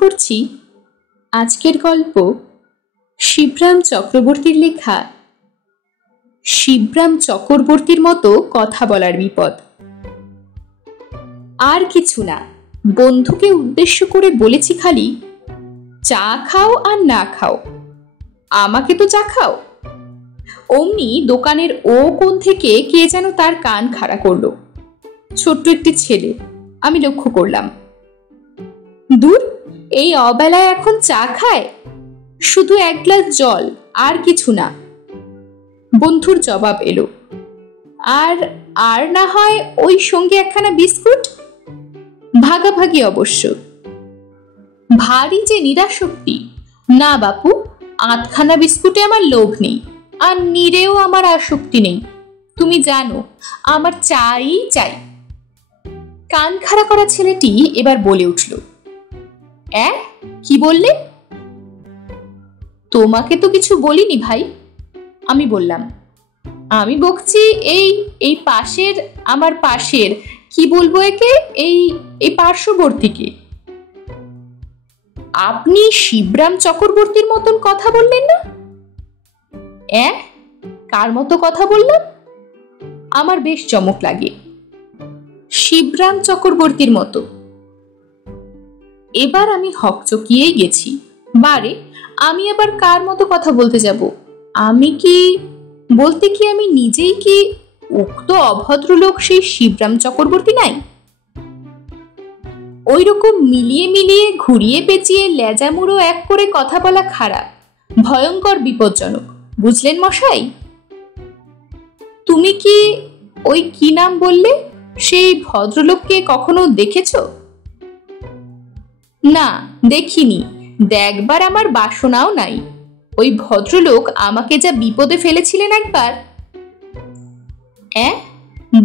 করছি আজকের গল্প শিবরাম চক্রবর্তীর লেখা শিবরাম চক্রবর্তীর মতো কথা বলার বিপদ। আর কিছু না, বন্ধুকে উদ্দেশ্য করে বলেছি খালি, চা খাও আর না খাও, আমাকে তো চা খাও। অমনি দোকানের ও কোণ থেকে কে যেন তার কান খাড়া করলো। ছোট্ট একটি ছেলে, আমি লক্ষ্য করলাম। দূর, এই অবেলায় এখন চা খায়? শুধু এক গ্লাস জল, আর কিছু না। বন্ধুর জবাব এলো, আর আর না হয় ওই সঙ্গে একখানা বিস্কুট। ভাগাভাগি অবশ্য। ভারী যে নিরাসক্তি। না বাপু, আধখানা বিস্কুটে আমার লোভ নেই, আর নিরেও আমার আসক্তি নেই। তুমি জানো, আমার চাই চাই। কান খাড়া করা ছেলেটি এবার বলে উঠল, কি বললে? তোমাকে তো কিছু বলিনি ভাই। আমি বললাম, আমি বকছি এই এই পাশের, আমার পাশের, কি বলবো একে, এই পার্শ্ববর্তীকে। আপনি শিবরাম চক্রবর্তীর মতন কথা বললেন না? কার মতো কথা বললাম? আমার বেশ চমক লাগে। শিবরাম চক্রবর্তীর মতো। এবার আমি হকচকিয়েই গেছি। বারে, আমি আবার কার মতো কথা বলতে যাব? আমি কি বলতে কি আমি নিজেই কি উক্ত অভদ্রলোক সেই শিবরাম চক্রবর্তী নাই? ওই রকম মিলিয়ে মিলিয়ে ঘুরিয়ে পেঁচিয়ে লেজামুড়ো এক করে কথা বলা খারাপ, ভয়ঙ্কর বিপজ্জনক, বুঝলেন মশাই? তুমি কি ওই কি নাম বললে, সেই ভদ্রলোককে কখনো দেখেছ? না, দেখিনি, দেখবার আমার বাসনাও নাই। ওই ভদ্রলোক আমাকে যা বিপদে ফেলেছিলেন একবার।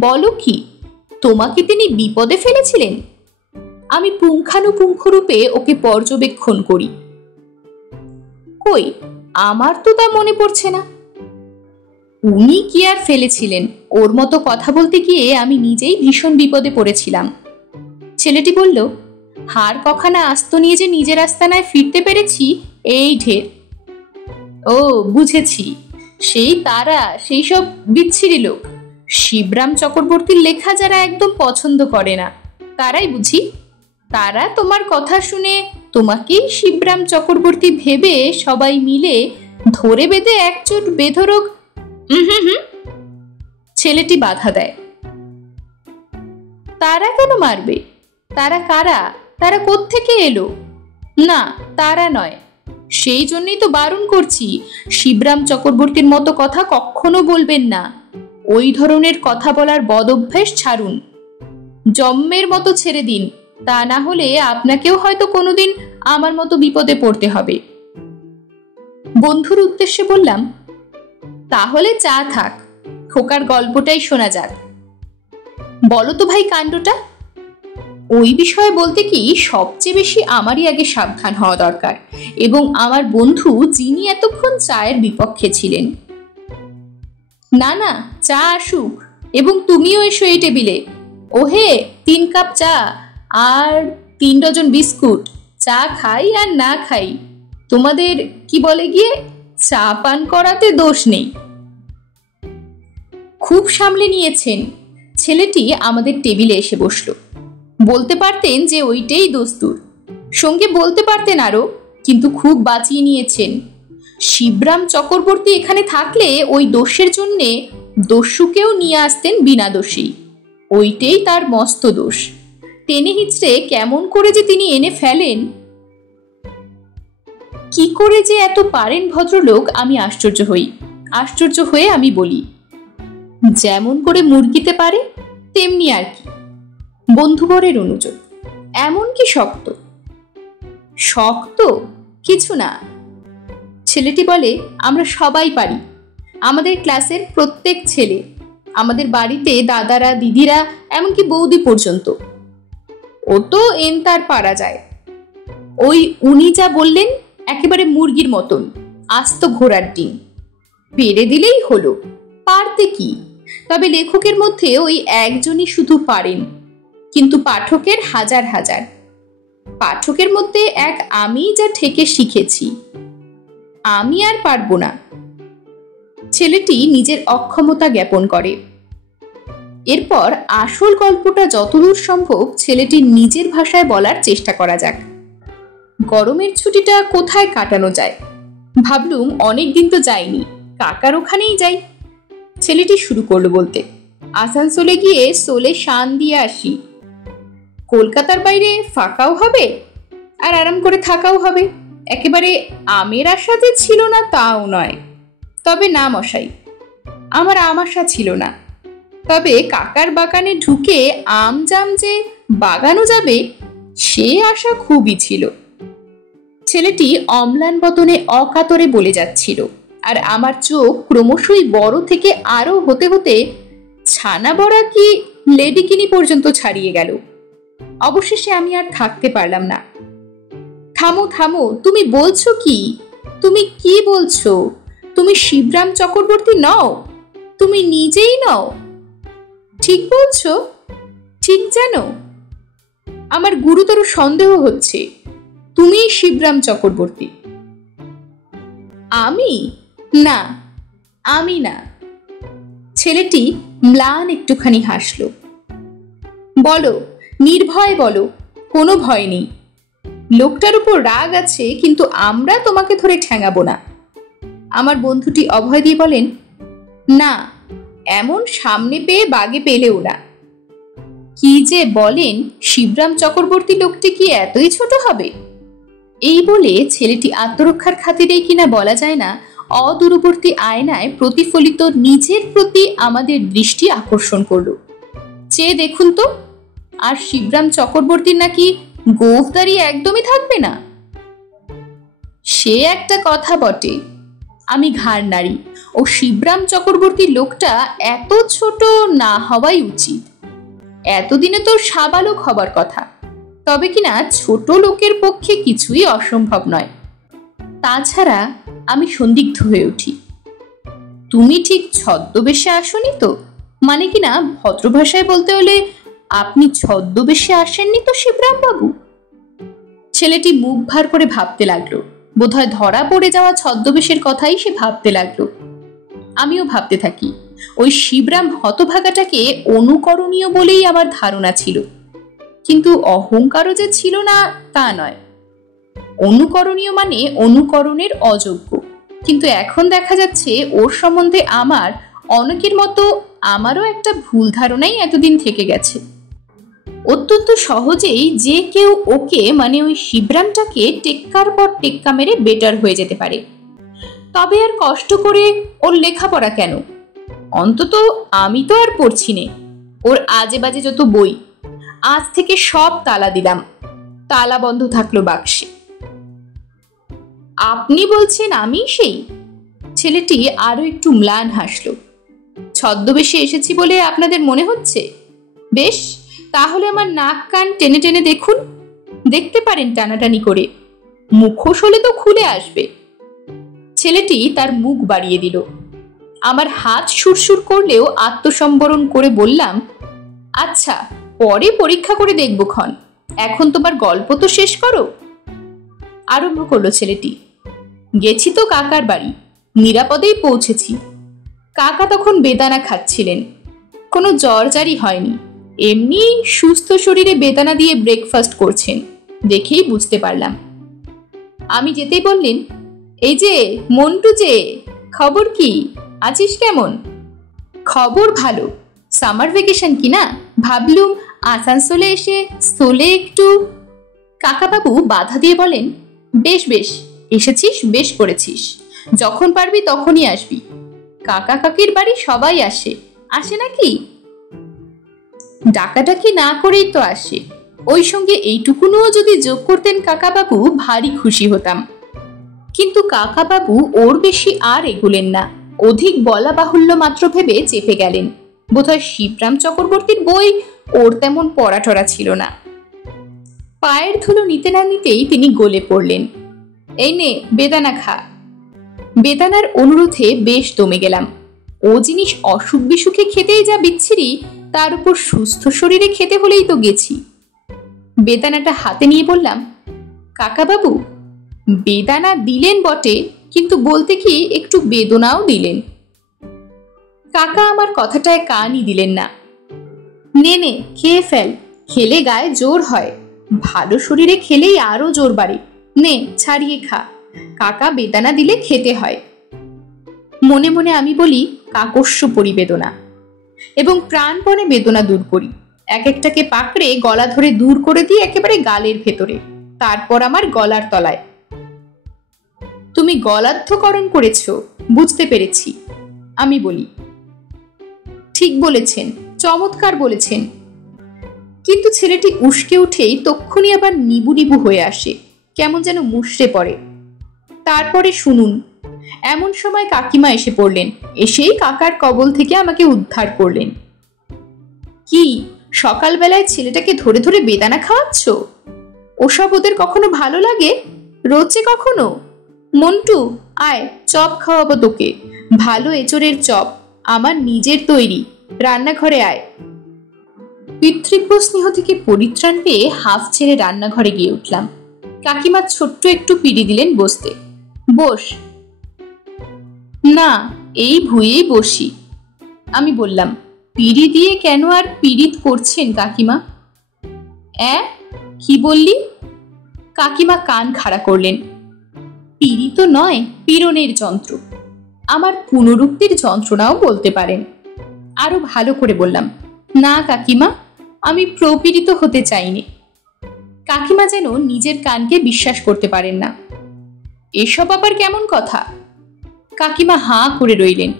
বলো কি, তোমাকে তিনি বিপদে ফেলেছিলেন? আমি পুঙ্খানুপুঙ্খ রূপে ওকে পর্যবেক্ষণ করি। কই, আমার তো তা মনে পড়ছে না। উনি কি আর ফেলেছিলেন? ওর মতো কথা বলতে গিয়ে আমি নিজেই ভীষণ বিপদে পড়েছিলাম। ছেলেটি বলল, হাড় কখানা আস্ত নিয়ে যে নিজের আস্তানায় ফিরতে পেরেছি, এই ঢের। ও, বুঝেছি, সেই তারা, সেই সব বিচ্ছিরি লোক, শিবরাম চক্রবর্তীর লেখা যারা একদম পছন্দ করে না, তারাই বুঝি। তারা তোমার কথা শুনে তোমাকেই শিবরাম চক্রবর্তী ভেবে সবাই মিলে ধরে বেঁধে একচোট বেধরক। ছেলেটি বাধা দেয়। তারা কেন মারবে? তারা কারা? তারা কোত্থেকে এলো? না, তারা নয়। সেই জন্যই তো বারণ করছি, শিবরাম চক্রবর্তীর মতো কথা কখনো বলবেন না। ওই ধরনের কথা বলার বদ অভ্যেস ছাড়ুন, জম্মের মতো ছেড়ে দিন, তা না হলে আপনাকেও হয়তো কোনোদিন আমার মতো বিপদে পড়তে হবে। বন্ধুর উদ্দেশ্যে বললাম, তাহলে চা থাক, খোকার গল্পটাই শোনা যাক। বলো তো ভাই কাণ্ডটা। ওই বিষয়ে বলতে কি সবচেয়ে বেশি আমারই আগে সাবধান হওয়া দরকার, এবং আমার বন্ধু যিনি এতক্ষণ চায়ের বিপক্ষে ছিলেন। না না, চা আসুক, এবং তুমিও এসো এই টেবিলে। ওহে, 3 কাপ চা আর 3 ডজন বিস্কুট। চা খাই আর না খাই, তোমাদের কি বলে গিয়ে, চা পান করাতে দোষ নেই। খুব সামলে নিয়েছেন। ছেলেটি আমাদের টেবিলে এসে বসলো। বলতে পারতেন যে ওইটাই দস্তুর, সঙ্গে বলতে পারতেন আরো, কিন্তু খুব বাঁচিয়ে নিয়েছেন। শিবরাম চক্রবর্তী এখানে থাকলে ওই দোষের জন্যে দস্যুকেও নিয়ে আসতেন বিনা দোষী। ওইটাই তার মস্ত দোষ। টেনে হিচড়ে কেমন করে যে তিনি এনে ফেলেন। কি করে যে এত পারেন ভদ্রলোক, আমি আশ্চর্য হই। আশ্চর্য হয়ে আমি বলি, যেমন করে মুরগিতে পারে তেমনি আর কি। বন্ধুবরের অনুযোগ, এমন কি শক্ত? শক্ত কিছু না। ছেলেটি বলে, আমরা সবাই পারি, আমাদের ক্লাসের প্রত্যেক ছেলে, আমাদের বাড়িতে দাদারা, দিদিরা, এমনকি বৌদি পর্যন্ত। ও তো এনতার পারা যায়। ওই উনি যা বললেন, একেবারে মুরগির মতন, আস্ত ঘোড়ার ডিম। পেরে দিলেই হলো, পারতে কি। তবে লেখকের মধ্যে ওই একজনই শুধু পারেন, কিন্তু পাঠকের হাজার হাজার। পাঠকের মধ্যে এক আমি যা ঠেকে শিখেছি, আমি আর পারবো না। ছেলেটি নিজের অক্ষমতা জ্ঞাপন করে। এরপর আসল গল্পটা যতদূর সম্ভব ছেলেটির নিজের ভাষায় বলার চেষ্টা করা যাক। গরমের ছুটিটা কোথায় কাটানো যায়? ভাবলুম অনেকদিন তো যাইনি, কাকার ওখানেই যাই। ছেলেটি শুরু করলো বলতে, আসানসোলে গিয়ে সোলে শান দিয়ে আসি। কলকাতার বাইরে ফাঁকাও হবে আর আরাম করে থাকাও হবে। একেবারে আমের আশা যে ছিল না তাও নয়, তবে না মশাই, আমার আম আশা ছিল না। তবে কাকার বাগানে ঢুকে আম জাম যে বাগানো যাবে সে আশা খুবই ছিল। ছেলেটি অম্লান বদনে অকাতরে বলে যাচ্ছিল, আর আমার চোখ ক্রমশই বড় থেকে আরো হতে হতে ছানা বড়া কি লেডিকিনি পর্যন্ত ছাড়িয়ে গেল। অবশেষে আমি আর থাকতে পারলাম না। থামো থামো, তুমি বলছো কি? তুমি কি বলছো? তুমি শিবরাম চক্রবর্তী নও? তুমি নিজেই নও? ঠিক বলছো? ঠিক জানো? আমার গুরুতর সন্দেহ হচ্ছে তুমি শিবরাম চক্রবর্তী। আমি? না, আমি না। ছেলেটি ম্লান একটুখানি হাসলো। বলো, নির্ভয় বলো, কোনো ভয় নেই। লোকটার উপর রাগ আছে, কিন্তু আমরা তোমাকে ধরে ঠ্যাঙাবো না। আমার বন্ধুটি অভয় দিয়ে বলেন, না, এমন সামনে পেয়ে বাগে পেলেও না। কি যে বলেন, শিবরাম চক্রবর্তী লোকটি কি এতই ছোট হবে? এই বলে ছেলেটি আত্মরক্ষার খাতিরেই কিনা বলা যায় না, অদূরবর্তী আয়নায় প্রতিফলিত নিজের প্রতি আমাদের দৃষ্টি আকর্ষণ করলো। চেয়ে দেখুন তো, আর শিবরাম চক্রবর্তীর নাকি গোঁফদাড়ি একদমই থাকবে না। সে একটা কথা বটে, আমি ঘাড় নাড়ি। ও শিবরাম চক্রবর্তী লোকটা এত ছোট না হওয়াই উচিত। এতদিনে তো সাবালক হবার কথা, তবে কিনা ছোট লোকের পক্ষে কিছুই অসম্ভব নয়। তাছাড়া আমি সন্দিগ্ধ হয়ে উঠি। তুমি ঠিক ছদ্মবেশে আসনি তো? মানে কিনা ভদ্রভাষায় বলতে হলে আপনি ছদ্মবেশে আসেননি তো শিবরাম বাবু? ছেলেটি মুখ ভার করে ভাবতে লাগলো। বোধহয় ধরা পড়ে যাওয়া ছদ্মবেশের কথাই সে ভাবতে লাগলো। আমিও ভাবতে থাকি। ওই শিবরাম হতভাগাটাকে অনুকরণীয় বলেই আমার ধারণা ছিল, কিন্তু অহংকারও যে ছিল না তা নয়। অনুকরণীয় মানে অনুকরণের অযোগ্য। কিন্তু এখন দেখা যাচ্ছে ওর সম্বন্ধে আমার অনেকের মতো আমারও একটা ভুল ধারণাই এতদিন থেকে গেছে। অত্যন্ত সহজেই যে কেউ ওকে মানে ওই শিবরামটাকে টেক্কার পর টেক্কা মেরে বেটার হয়ে যেতে পারে। তবে আর কষ্ট করে ওর লেখাপড়া কেন? অন্তত আমি তো আর পড়ছি নে ওর আজে বাজে যত বই। আজ থেকে সব তালা দিলাম, তালা বন্ধ থাকলো বাক্সে। আপনি বলছেন আমি সেই? ছেলেটি আরো একটু ম্লান হাসলো। ছদ্মবেশে এসেছি বলে আপনাদের মনে হচ্ছে? বেশ, তাহলে আমার নাক কান টেনে টেনে দেখুন। দেখতে পারেন টানাটানি করে, মুখোশ হলে তো খুলে আসবে। ছেলেটি তার মুখ বাড়িয়ে দিল। আমার হাত সুরসুর করলেও আত্মসম্বরণ করে বললাম, আচ্ছা, পরে পরীক্ষা করে দেখব ক্ষণ, এখন তোমার গল্প তো শেষ করো। আরম্ভ করলো ছেলেটি। গেছি তো কাকার বাড়ি, নিরাপদেই পৌঁছেছি। কাকা তখন বেদানা খাচ্ছিলেন। কোনো জ্বরজারি হয়নি, এমনি সুস্থ শরীরে বেদানা দিয়ে ব্রেকফাস্ট করছেন, দেখেই বুঝতে পারলাম। আমি যেতেই বললেন, এই যে মন্টু, যে খবর কি, আছিস কেমন? খবর ভালো, সামার ভ্যাকেশন কি না, ভাবলুম আসানসোলে এসে সোলে একটু। কাকাবাবু বাধা দিয়ে বলেন, বেশ বেশ, এসেছিস, বেশ করেছিস। যখন পারবি তখনই আসবি। কাকা কাকির বাড়ি সবাই আসে, আসে নাকি? ডাকাডাকি না করেই তো আসে। ওই সঙ্গে এইটুকুনও যদি যোগ করতেন কাকাবাবু, ভারী খুশি হতাম। কিন্তু কাকাবাবু ওর বেশি আর এগুলেন না, অধিক বলা বাহুল্য মাত্র ভেবে চেপে গেলেন। বোধহয় শিবরাম চক্রবর্তীর বই ওর তেমন পড়াটরা ছিল না। পায়ের ধুলো নিতে না নিতেই তিনি গলে পড়লেন, এই নে বেদানা খা। বেদানার অনুরোধে বেশ দমে গেলাম। ও জিনিস অসুখ বিসুখে খেতেই যা বিচ্ছিরি, তার উপর সুস্থ শরীরে খেতে হলেই তো গেছি। বেদানাটা হাতে নিয়ে বললাম, কাকাবাবু বেদানা দিলেন বটে, কিন্তু বলতে কি একটু বেদনাও দিলেন। কাকা আমার কথাটায় কানই দিলেন না। নে নে খেয়ে ফেল, খেলে গায়ে জোর হয়, ভালো শরীরে খেলেই আরো জোর বাড়ে, নে ছাড়িয়ে খা, কাকা বেদানা দিলে খেতে হয়। মনে মনে আমি বলি কাকস্য পরিবেদনা, এবং প্রাণপণে বেদনা দূর করি। এক একটাকে পাকড়ে গলা ধরে দূর করে দিই একেবারে গালের ভেতরে, তারপর আমার গলার তলায়। তুমি গলার্ধকরণ করেছ, বুঝতে পেরেছি, আমি বলি। ঠিক বলেছেন, চমৎকার বলেছেন। কিন্তু ছেলেটি উস্কে উঠেই তক্ষুনি আবার নিবু নিবু হয়ে আসে, কেমন যেন মুষড়ে পড়ে। তারপরে শুনুন, এমন সময় কাকিমা এসে পড়লেন, এসেই কাকার কবল থেকে আমাকে উদ্ধার করলেন। কি সকালবেলায় ছেলেটাকে ধরে ধরে বেদানা খাওয়াচ্ছ? ওসব ওদের কখনো ভালো লাগে? রোজে কখনো? মন্টু আয়, চপ খাওয়াবো তোকে, ভালো এঁচড়ের চপ, আমার নিজের তৈরি, রান্নাঘরে আয়। পিতৃব্য স্নেহ থেকে পরিত্রাণ পেয়ে হাফ ছেড়ে রান্নাঘরে গিয়ে উঠলাম। কাকিমা ছোট্ট একটু পিড়ি দিলেন বসতে। বস। না, এই ভুঁয়েই বসি। আমি বললাম, পিড়ি দিয়ে কেন আর পীড়িত করছেন কাকিমা? কি বললি? কাকিমা কান খাড়া করলেন। পিড়ি তো নয়, পীড়নের যন্ত্র, আমার পুনরুক্তির যন্ত্রণাও বলতে পারেন। আরো ভালো করে বললাম, না কাকিমা, আমি প্রপীড়িত হতে চাইনি। কাকিমা যেন নিজের কানকে বিশ্বাস করতে পারেন না। এসব আবার কেমন কথা? কাকিমা হাঁ করে রইলেন।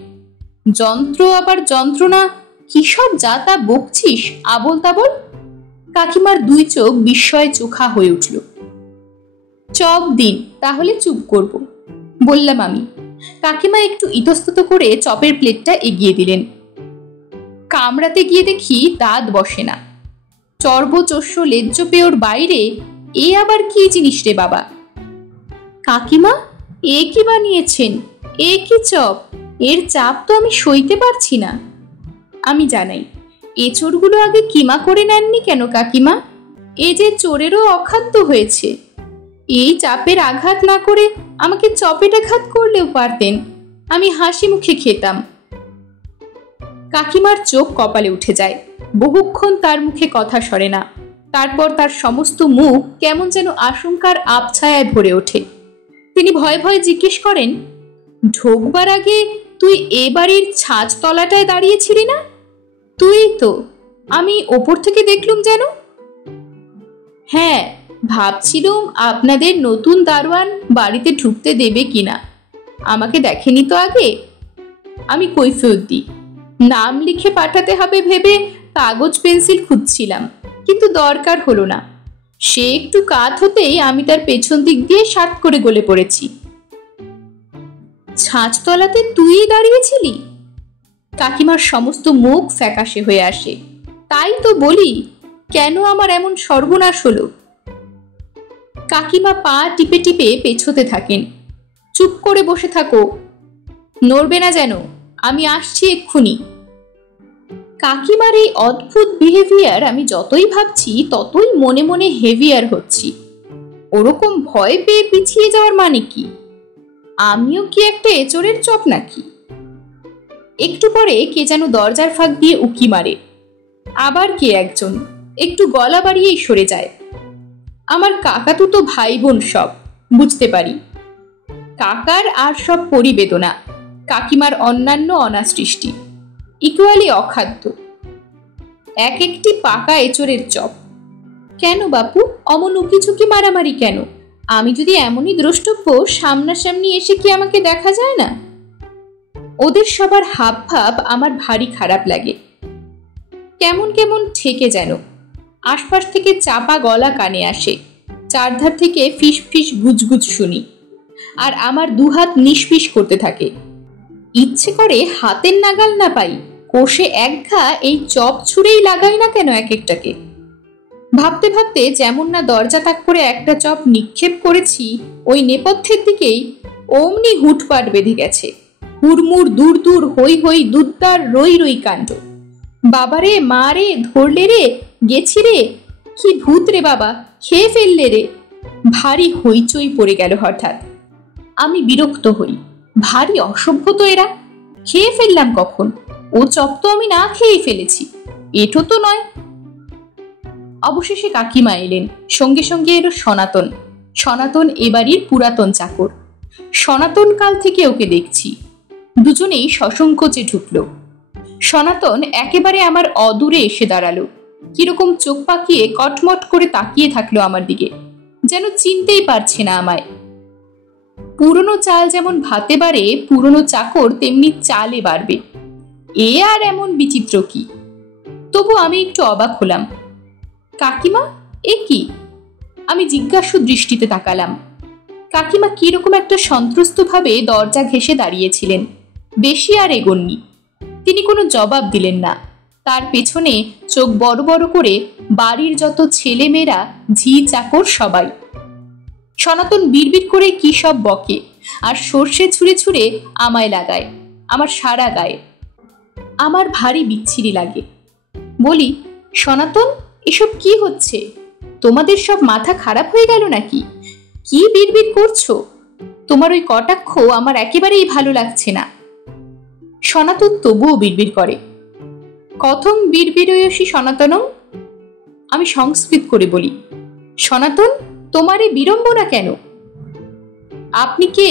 যন্ত্র আবার যন্ত্রণা, কি সব যা তা বকছিস আবল তাবল? কাকিমার দুই চোখ বিস্ময়ে চোখা হয়ে উঠল। চপ দিন, তাহলে চুপ করব, বললাম আমি। কাকিমা একটু ইতস্তত করে চপের প্লেটটা এগিয়ে দিলেন। কামড়াতে গিয়ে দেখি দাঁত বসে না। চর্বচস্য লেজ্জ পেয়োর বাইরে এ আবার কি জিনিস রে বাবা? কাকিমা, এ কি বানিয়েছেন? এ কি চপ? এর চাপ তো আমি সইতে পারছি না। আমি জানাই, এঁচড়গুলো আগে কিমা করে নেননি কেন কাকিমা? এ যে চোরেরও অখাদ্য হয়েছে। এই চাপের আঘাত না করে আমাকে চপেটাঘাত করলেও পারতেন, আমি হাসি মুখে খেতাম। কাকিমার চোখ কপালে উঠে যায়, বহুক্ষণ তার মুখে কথা সরে না। তারপর তার সমস্ত মুখ কেমন যেন আশঙ্কার আবছায়ায় ভরে ওঠে। তিনি ভয়ে ভয়ে জিজ্ঞেস করেন, ঢোকবার আগে তুই এ বাড়ির ছাঁচ তলাটায় দাঁড়িয়েছিলি না? তুই তো, আমি ওপর থেকে দেখলুম যেন। হ্যাঁ, ভাবছিলুম আপনাদের নতুন দারোয়ান বাড়িতে ঢুকতে দেবে কিনা, আমাকে দেখেনি তো আগে। আমি কৈফিয়ত দিই, নাম লিখে পাঠাতে হবে ভেবে কাগজ পেন্সিল খুঁজছিলাম, কিন্তু দরকার হলো না। সে একটু কাত হতেই আমি তার পেছন দিক দিয়ে সাত করে গলে পড়েছি। ছাঁচতলাতে তুই দাঁড়িয়েছিলি? কাকিমার সমস্ত মুখ ফ্যাকাশে হয়ে আসে। তাই তো বলি, কেন আমার এমন সর্বনাশ হলো? কাকিমা পা টিপে টিপে পেছোতে থাকেন। চুপ করে বসে থাকো, নড়বে না যেন, আমি আসছি এক্ষুনি। কাকিমার এই অদ্ভুত বিহেভিয়ার আমি যতই ভাবছি ততই মনে মনে হেভিয়ার হচ্ছি। ওরকম ভয় পেয়ে পিছিয়ে যাওয়ার মানে কি? আমিও কি একটা এঁচড়ের চপ নাকি? একটু পরে কে যেন দরজার ফাঁক দিয়ে উকি মারে। আবার কে একজন একটু গলা বাড়িয়েই সরে যায়। আমার কাকাতুতো ভাই বোন সব, বুঝতে পারি। কাকার আর সব পরিবেদনা, কাকিমার অন্যান্য অনাসৃষ্টি, ইকুয়ালি অখাদ্য। এক একটি পাকা এঁচড়ের চপ। কেন বাপু, অমন উকিঝুঁকি মারামারি কেন? আমি যদি এমনই দ্রষ্টব্য, সামনাসামনি এসে কি আমাকে দেখা যায় না? ওদের সবার হাব ভাব আমার ভারী খারাপ লাগে। কেমন কেমন ঠেকে যেন। আশপাশ থেকে চাপা গলা কানে আসে, চারধার থেকে ফিস ফিস গুজগুজ শুনি, আর আমার দুহাত নিষ্পিস করতে থাকে। ইচ্ছে করে হাতের নাগাল না পাই, কষে এক ঘা এই চপ ছুঁড়েই লাগাই না কেন এক একটাকে। ভাবতে ভাবতে যেমন না দরজা তাক করে একটা চপ নিক্ষেপ করেছি, ওই নেপথ্যের দিকেই অমনি হুটপাট বেঁধে গেছে। হুড়মুড় দূর দূর হই হই দুধদার রই রই কাণ্ড। বাবারে, মা রে, ধরলে রে, গেছি রে, কি ভূত রে বাবা, খেয়ে ফেললে রে। ভারী হইচই পড়ে গেল হঠাৎ। আমি বিরক্ত হই। ভারী অসভ্য তো এরা। খেয়ে ফেললাম কখন? ও চপ তো আমি না খেয়ে ফেলেছি, এঠো তো নয়। অবশেষে কাকিমা এলেন, সঙ্গে সঙ্গে এলো সনাতন। সনাতন এ বাড়ির পুরাতন চাকর। সনাতন কাল থেকে ওকে দেখছি। দুজনেই সসংকোচে ঢুকলো। সনাতন একেবারে আমার অদূরে এসে দাঁড়ালো, কিরকম চোখ পাকিয়ে কটমট করে তাকিয়ে থাকলো আমার দিকে, যেন চিনতেই পারছে না আমায়। পুরনো চাল যেমন ভাতে বাড়ে, পুরনো চাকর তেমনি চালে বাড়বে, এ আর এমন বিচিত্র কি? তবু আমি একটু অবাক হলাম। কাকিমা, এ কি? আমি জিজ্ঞাসু দৃষ্টিতে তাকালাম। কাকিমা কিরকম একটা সন্ত্রস্ত ভাবে দরজা ঘেঁষে দাঁড়িয়েছিলেন, বেশি আর এগোননি। তিনি কোনো জবাব দিলেন না। তার পেছনে চোখ বড় বড় করে বাড়ির যত ছেলে মেয়েরা, ঝি চাকর সবাই। সনাতন বিড়বিড় করে কি সব বকে আর সর্ষে ছুঁড়ে ছুঁড়ে আমায় লাগায়, আমার সারা গায়ে। আমার ভারী বিচ্ছিরি লাগে। বলি, সনাতন, এসব কি হচ্ছে? তোমাদের সব মাথা খারাপ হয়ে গেল নাকি? কি বিড়বিড় করছো? তোমার ওই কটাক্ষ আমার একেবারেই ভালো লাগছে না। সনাতন তবুও বিড়বিড় করে। কথম বিড়বিড়য়সী সনাতনম। আমি সংস্কৃত করে বলি, সনাতন, তোমার এই বিড়ম্বনা কেন? আপনি কে?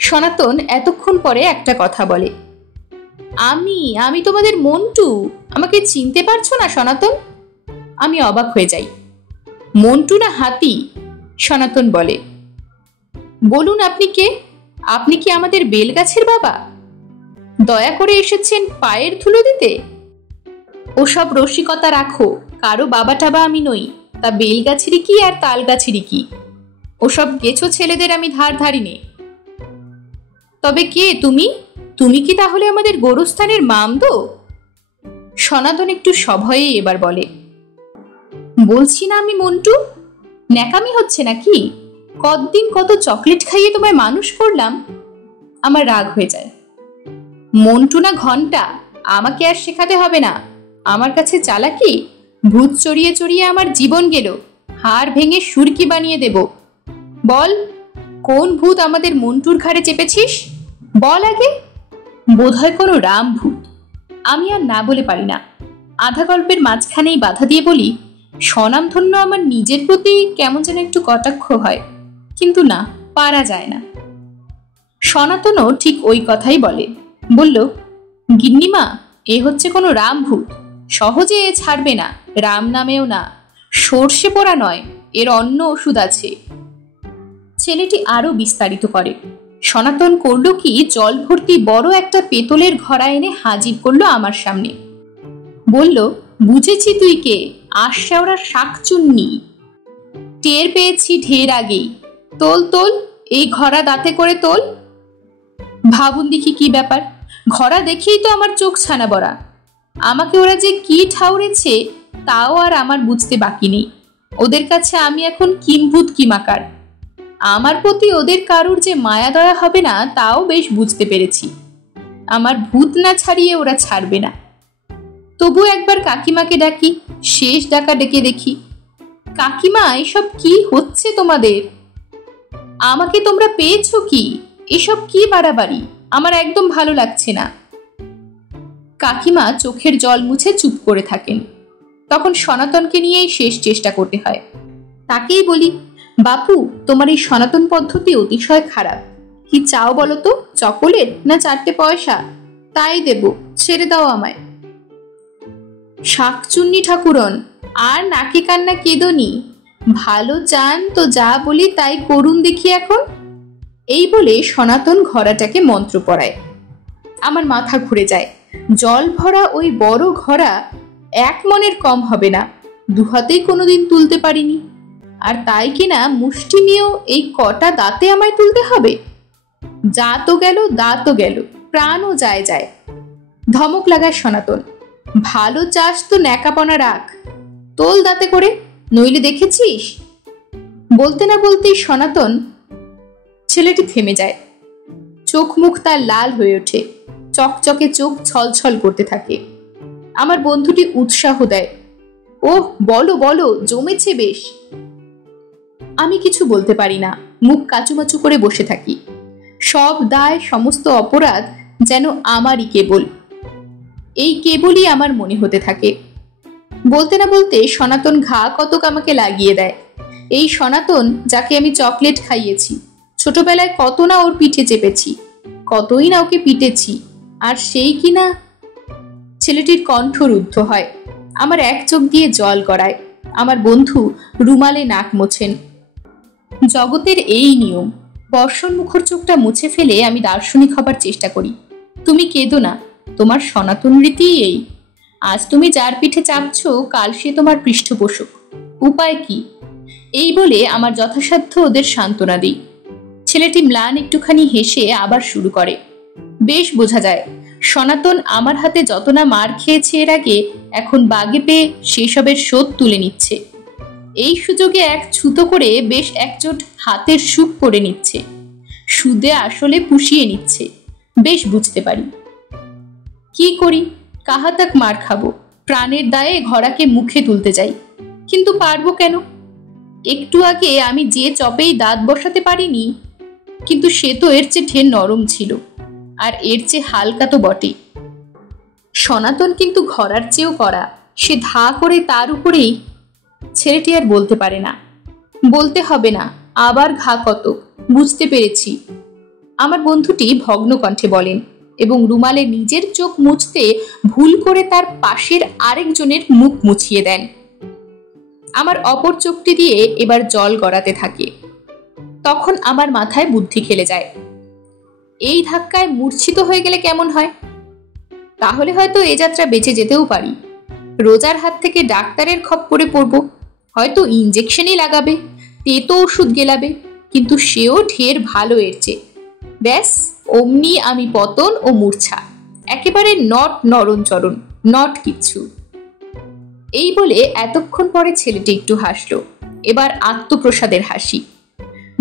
সনাতন এতক্ষণ পরে একটা কথা বলে। আমি তোমাদের মন্টু। আমাকে চিনতে পারছো না সনাতন? আমি অবাক হয়ে যাই। মন্টু না হাতি? সনাতন বলে। বলুন আপনি কে? আপনি কি আমাদের বেলগাছের বাবা? দয়া করে এসেছেন পায়ের ধুলো দিতে? ওসব রসিকতা রাখো, কারো বাবা টাবা আমি নই। তা বেলগাছেরই কি আর তাল গাছেরই কি? ওসব গেছো ছেলেদের আমি ধার ধারি নে। তবে কে তুমি? তুমি কি তাহলে আমাদের গোরস্থানের মামদো? সনাতন একটু সভয়ে এবার বলে। বলছি না আমি মন্টু। ন্যাকামি হচ্ছে নাকি? কতদিন কত চকলেট খাইয়ে তোমায় মানুষ করলাম। আমার রাগ হয়ে যায়। মন্টু না ঘন্টা, আমাকে আর শেখাতে হবে না। আমার কাছে চালাকি? ভূত চড়িয়ে চড়িয়ে আমার জীবন গেল, হাড় ভেঙে সুরকি বানিয়ে দেব। বল, কোন ভূত আমাদের মন্টুর ঘাড়ে চেপেছিস? বল আগে। বোধহয় কোনো রাম ভূত। আমি আর না বলে পারি না। আধা গল্পের মাঝখানেই বাধা দিয়ে বলি, স্বনামধন্য আমার নিজের প্রতি কেমন যেন একটু কটাক্ষ হয়, কিন্তু না, পারা যায় না। সনাতনও ঠিক ওই কথাই বলে। বলল, গিন্নিমা, এ হচ্ছে কোনো রাম ভূত। সহজে এ ছাড়বে না। রাম নামেও না, সর্ষে পোড়া নয়, এর অন্য ওষুধ আছে। ছেলেটি আরো বিস্তারিত করে। সনাতন করল কি, জল ভর্তি বড় একটা পেতলের ঘড়া এনে হাজির করলো আমার সামনে। বলল, বুঝেছি তুই কে, আশাওড়া শাকচুন্নি। টের পেয়েছি ঢের আগেই। তোল তোল, এই ঘড়া দাঁতে করে তোল। ভাবুন দেখি কি ব্যাপার। ঘড়া দেখেই তো আমার চোখ ছানা বড়া। আমাকে ওরা যে কি ঠাউরেছে তাও আর আমার বুঝতে বাকি নেই। ওদের কাছে আমি এখন কিম্ভূত কিমাকার। আমার প্রতি ওদের কারুর যে মায়া দয়া হবে না তাও বেশ বুঝতে পেরেছি। আমার ভূত না ছাড়িয়ে ওরা ছাড়বে না। তবু একবার কাকিমাকে ডাকি, শেষ ডাকা ডেকে দেখি। কাকিমা, এসব কি হচ্ছে তোমাদের? আমাকে তোমরা পেয়েছো কি? এসব কি বাড়াবাড়ি? আমার একদম ভালো লাগছে না। কাকিমা চোখের জল মুছে চুপ করে থাকেন। তখন সনাতনকে নিয়েই শেষ চেষ্টা করতে হয়। তাকেই বলি, বাপু, তোমার এই সনাতন পদ্ধতি অতিশয় খারাপ। কি চাও বলো তো? চকোলেট না 4টে পয়সা? তাই দেব, ছেড়ে দাও আমায়। শাকচুন্নি ঠাকুরন, আর নাকে কান্না কেঁদোনি। ভালো চান তো যা বলি তাই করুন দেখি এখন। এই বলে সনাতন ঘড়াটাকে মন্ত্র পড়ায়। আমার মাথা ঘুরে যায়। জল ভরা ওই বড় ঘড়া এক মনের কম হবে না। দুহাতেই কোনোদিন তুলতে পারিনি, আর তাই কিনা মুষ্টি নিয়েও এই কটা দাঁতে আমায় তুলতে হবে? যা তো গেল, দাঁতও গেল, প্রাণও যায় যায়। ধমক লাগায় সনাতন, ভালো চাস তো ন্যাকাপনা রাখ, তোল দাঁতে করে, নইলে দেখেছিস। বলতে না বলতেই সনাতন। ছেলেটি থেমে যায়। চোখ মুখ তার লাল হয়ে ওঠে, চকচকে চোখ ছলছল করতে থাকে। আমার বন্ধুটি উৎসাহ দেয়, ওহ বলো বলো, জমেছে বেশ। আমি কিছু বলতে পারি না, মুখ কাচুমাচু করে বসে থাকি। সব দায়, সমস্ত অপরাধ যেন আমারই কেবল। এই কেবলই আমার মনে হতে থাকে। বলতে না বলতে সনাতন ঘা কতক আমাকে লাগিয়ে দেয়। এই সনাতন, যাকে আমি চকলেট খাইয়েছি, ছোটবেলায় কত না ওর পিঠে চেপেছি, কতই না ওকে পিটেছি, আর সেই কিনা। ছেলেটির কণ্ঠ রুদ্ধ হয়, আমার এক চোখ দিয়ে জল গড়ায়। আমার বন্ধু রুমালে নাক মোছেন। জগতের এই নিয়ম। বর্ষণ মুখর চোখটা মুছে ফেলে আমি দার্শনিক হবার চেষ্টা করি। তুমি কেঁদো না, তোমার সনাতন রীতিই এই। আজ তুমি যার পিঠে চাপছ, কাল সে তোমার পৃষ্ঠপোষক। উপায় কি? এই বলে আমার যথাসাধ্য ওদের সান্ত্বনা দিই। ছেলেটি ম্লান একটুখানি হেসে আবার শুরু করে। বেশ বোঝা যায়, সনাতন আমার হাতে যত না মার খেয়েছে এর আগে, এখন বাগে পেয়ে সেসবের শোধ তুলে নিচ্ছে। এই সুযোগে এক ছুতো করে বেশ একজোট হাতের সুখ করে নিচ্ছে। সুদে আসলে পুষিয়ে নিচ্ছে। বেশ বুঝতে পারি। কি করি? কাহাতাক মার খাবো, প্রাণের দায়ে ঘোড়াকে মুখে তুলতে যাই, কিন্তু পারবো কেন? একটু আগে আমি যে চপেই দাঁত বসাতে পারিনি, কিন্তু সে তো এর চেয়ে ঢের নরম ছিল, আর এর চেয়ে হালকা তো বটেই। সনাতন কিন্তু ঘোড়ার চেয়েও কড়া, সে ধা করে তার উপরেই। ছেলেটি আর বলতে পারে না। বলতে হবে না, আবার ঘা কত, বুঝতে পেরেছি। আমার বন্ধুটি ভগ্ন কণ্ঠে বলেন, এবং রুমালে নিজের চোখ মুছতে ভুল করে তার পাশের আরেকজনের মুখ মুছিয়ে দেন। আমার অপর চোখটি দিয়ে এবার জল গড়াতে থাকে। তখন আমার মাথায় বুদ্ধি খেলে যায়। এই ধাক্কায় মূর্ছিত হয়ে গেলে কেমন হয়? তাহলে হয়তো এ যাত্রা বেঁচে যেতেও পারি। রোজার হাত থেকে ডাক্তারের খপ্পরে পড়ব, হয়তো ইঞ্জেকশনই লাগাবে, তেতো ওষুধ গেলাবে, কিন্তু সেও ঢের ভালো এর চেয়ে। ব্যাস, অমনি আমি পতন ও মূর্ছা, একেবারে নট নরণচরণ, নট কিচ্ছু। এই বলে এতক্ষণ পরে ছেলেটি একটু হাসলো, এবার আত্মপ্রসাদের হাসি।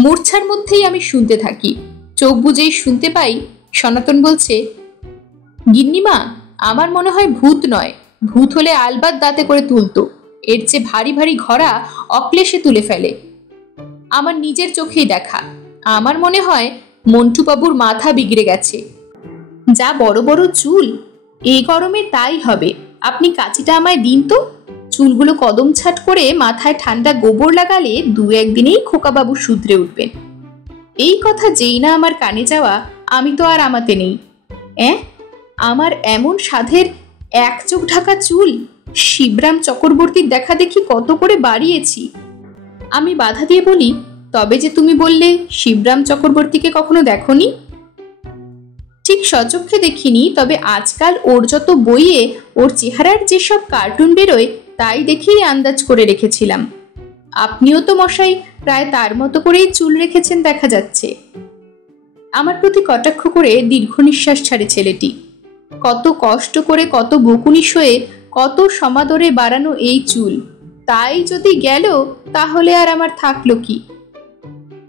মূর্ছার মধ্যেই আমি শুনতে থাকি। চোখ বুজেই শুনতে পাই সনাতন বলছে, গিন্নিমা, আমার মনে হয় ভূত নয়, ভূত হলে আলবাত দাঁতে করে তুলতো, এর চেয়ে ভারী ভারী ঘোড়া অক্লেশে তুলে ফেলে। আমার নিজের চোখেই দেখা। আমার মনে হয় মন্টুবাবুর মাথা বিগড়ে গেছে। যা বড় বড় চুল, এই গরমে তাই হবে। আপনি কাঁচিটা আমায় দিন তো। চুলগুলো কদম ছাট করে মাথায় ঠান্ডা গোবর লাগালে দু একদিনেই খোকাবাবু শুধরে উঠবেন। এই কথা যেই না আমার কানে যাওয়া, আমি তো আর আমাতে নেই। আমার এমন সাধের এক চোখ ঢাকা চুল শিবরাম চক্রবর্তীর দেখা দেখি কত করে বাড়িয়েছি। আমি বাধা দিয়ে বলি, তবে যে তুমি বললে শিবরাম চক্রবর্তীকে কখনো দেখোনি? ঠিক সচক্ষে দেখিনি, তবে আজকাল ওর যত বইয়ে ওর চেহারার যেসব কার্টুন বেরোয় তাই দেখেই আন্দাজ করে রেখেছিলাম। আপনিও তো মশাই প্রায় তার মতো করেই চুল রেখেছেন দেখা যাচ্ছে। আমার প্রতি কটাক্ষ করে দীর্ঘ নিঃশ্বাস ছাড়ে ছেলেটি। কত কষ্ট করে, কত বকুনি সয়ে, কত সমাদরে বাড়ানো এই চুল, তাই যদি গেল তাহলে আর আমার থাকলো কি?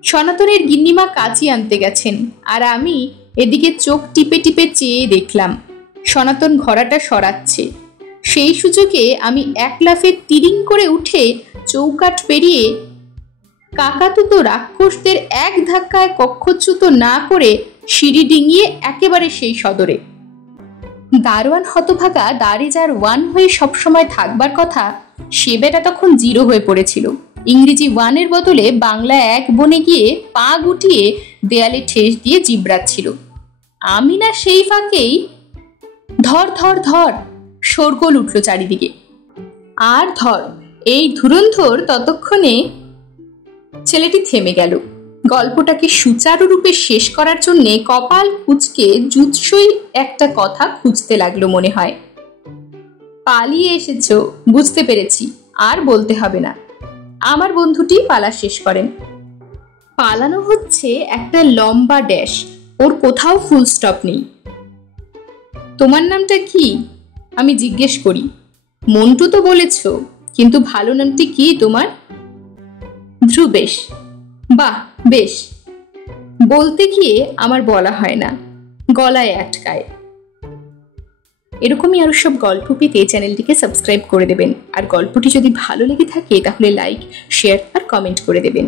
সনাতনের গিন্নিমা কাঁচি আনতে গেছেন, আর আমি এদিকে চোখ টিপে টিপে চেয়ে দেখলাম সনাতন ঘোড়াটা সরাচ্ছে। সেই সুযোগে আমি এক লাফে তিরিং করে উঠে চৌকাঠ পেরিয়ে কাকাতুতো রাক্ষসদের এক ধাক্কায় কক্ষচ্যুত না করে সিঁড়ি ডিঙিয়ে একেবারে সেই সদরে। দারোয়ান হতভাগা দাঁড়ে যার ওয়ান হয়ে সবসময় থাকবার কথা, সে বেটা তখন 0 হয়ে পড়েছিল। ইংরেজি 1-এর বদলে বাংলা 1 বনে গিয়ে পা গুটিয়ে দেয়ালে ঠেস দিয়ে জিবড়াচ্ছিল। আমি না সেই ফাঁকেই ধর ধর ধর শোরগোল উঠল চারিদিকে। আর ধর, এই ধুরন্ধর ততক্ষণে। ছেলেটি থেমে গেল। গল্পটাকে সুচারুরূপে শেষ করার জন্য কপাল কুঁচকে জুৎসই একটা কথা খুঁজতে লাগলো মনে হয়। পালিয়ে এসেছো, বুঝতে পেরেছি, আর বলতে হবে না। আমার বন্ধুটি পালা শেষ করেন। পালানো হচ্ছে একটা লম্বা ড্যাশ, ওর কোথাও ফুল স্টপ নেই। তোমার নামটা কি? আমি জিজ্ঞেস করি। মন্টু তো বলেছ, কিন্তু ভালো নামটি কি তোমার? ধ্রুবেশ। বাহ, বেশ। বলতে গিয়ে আমার বলা হয় না, গলায় আটকায়। এরকমই আরো সব গল্প পেতে চ্যানেলটিকে সাবস্ক্রাইব করে দেবেন, আর গল্পটি যদি ভালো লেগে থাকে তাহলে লাইক, শেয়ার আর কমেন্ট করে দেবেন।